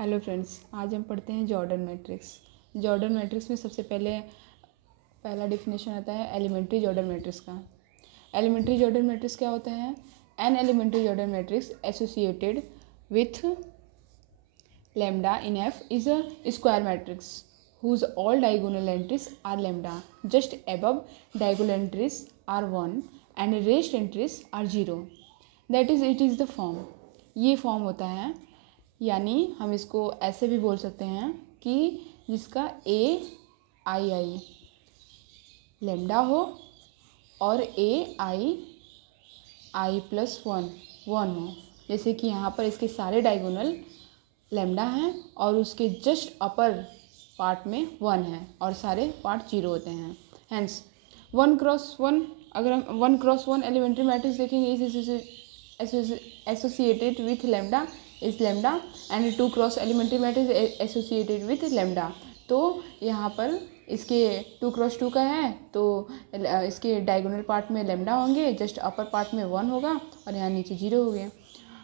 Hello friends, आज हम पढ़ते हैं जॉर्डन मैट्रिक्स। जॉर्डन मैट्रिक्स में सबसे पहला डिफिनेशन आता है एलिमेंट्री जॉर्डन मैट्रिक्स का। एलिमेंट्री जॉर्डन मैट्रिक्स क्या होता है? An elementary Jordan matrix associated with lambda in F is a square matrix whose all diagonal entries are lambda. Just above diagonal entries are 1 and raised entries are 0. That is, it is the form. ये form होता है, यानी हम इसको ऐसे भी बोल सकते हैं कि जिसका ए आई आई लेमडा हो और ए आई आई प्लस वन हो। जैसे कि यहाँ पर इसके सारे डायगोनल लेमडा हैं और उसके जस्ट अपर पार्ट में 1 है और सारे पार्ट 0 होते हैं। हैंस 1x1, अगर हम 1x1 एलिमेंट्री मैट्रिक्स देखेंगे is associated with lambda is lambda and 2x elementary matrix associated with lambda. तो यहाँ पर इसके 2x2 का है तो इसके डायगोनल पार्ट में लेमडा होंगे, जस्ट अपर पार्ट में 1 होगा और यहाँ नीचे 0 हो गए।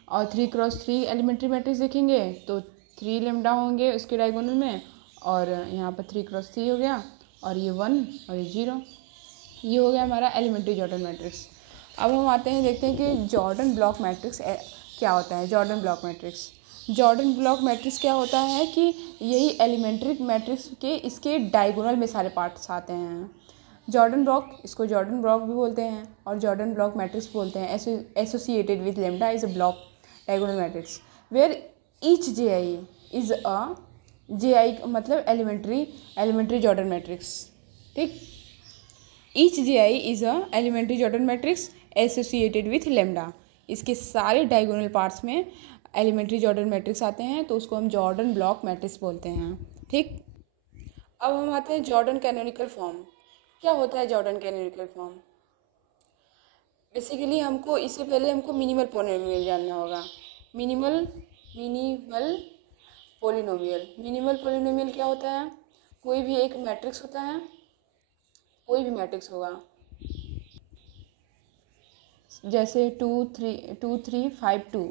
और 3x3 एलिमेंट्री मैट्रिक्स देखेंगे तो 3 लेमडा होंगे उसके डायगोनल में और यहाँ पर 3x3 हो गया और ये 1 और ये 0। ये हो गया हमारा एलिमेंट्री जॉर्डन मैट्रिक्स। अब हम आते हैं, देखते हैं कि जॉर्डन ब्लॉक मैट्रिक्स क्या होता है। जॉर्डन ब्लॉक मैट्रिक्स क्या होता है कि यही एलिमेंट्री मैट्रिक्स के इसके डायगोनल में सारे पार्ट्स आते हैं। जॉर्डन ब्लॉक, इसको जॉर्डन ब्लॉक भी बोलते हैं और जॉर्डन ब्लॉक मैट्रिक्स बोलते हैं। Associated with lambda is a block diagonal matrix where each J I is a J I मतलब एलिमेंट्री जॉर्डन मैट्रिक्स। ठीक, each J I is a elementary Jordan matrix associated with lambda. इसके सारे diagonal parts में elementary Jordan matrix आते हैं तो उसको हम जॉर्डन ब्लॉक मैट्रिक्स बोलते हैं। ठीक, अब हम आते हैं जॉर्डन कैनोनिकल फॉर्म। क्या होता है जॉर्डन कैनोनिकल फॉर्म? बेसिकली इससे पहले हमको मिनिमल पोलिनोमियल जानना होगा। मिनिमल पोलिनोमियल क्या होता है? कोई भी एक मैट्रिक्स होता है, कोई भी मैट्रिक्स होगा, जैसे 2 3 5 2,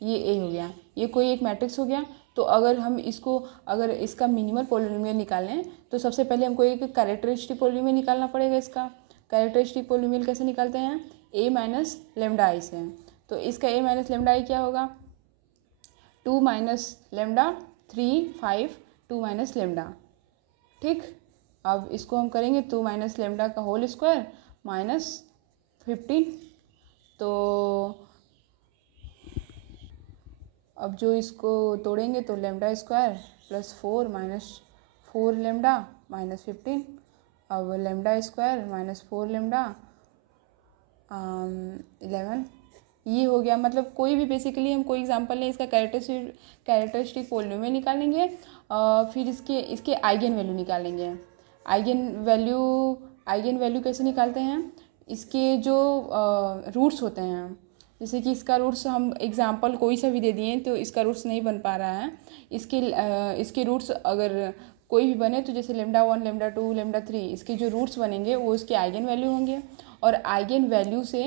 ये ए हो गया, ये कोई एक मैट्रिक्स हो गया। तो अगर इसका मिनिमल पोलिनोमियल निकालें तो सबसे पहले हमको एक कैरेक्टरिस्टिक पोलिनोमियल निकालना पड़ेगा। इसका कैरेक्टरिस्टिक पोलिनोमियल कैसे निकालते हैं? ए माइनस लेमडा आई से। तो इसका ए माइनस लेमडा आई क्या होगा? 2 माइनस लेमडा 3 5 2 माइनस लेमडा। ठीक, अब इसको हम करेंगे 2 माइनस लेमडा का होल स्क्वायर माइनस 15। तो अब जो इसको तोड़ेंगे तो lambda square plus 4 minus 4 lambda minus 15। अब लेमडा स्क्वायर माइनस 4 लेमडा 11। ये हो गया। मतलब कोई भी बेसिकली हम कोई एग्जांपल लें, इसका कैरेक्टरिस्टिक पोलिनोमियल निकालेंगे, फिर इसके आइगन वैल्यू निकालेंगे। आइगन वैल्यू कैसे निकालते हैं? इसके जो रूट्स होते हैं, जैसे कि इसका रूट्स हम एग्जांपल कोई सा भी दे दिए तो इसका रूट्स नहीं बन पा रहा है। इसके रूट्स अगर कोई भी बने तो जैसे लेमडा 1 लेमडा 2 लेमडा 3, इसके जो रूट्स बनेंगे वो इसके आइगन वैल्यू होंगे और आइगन वैल्यू से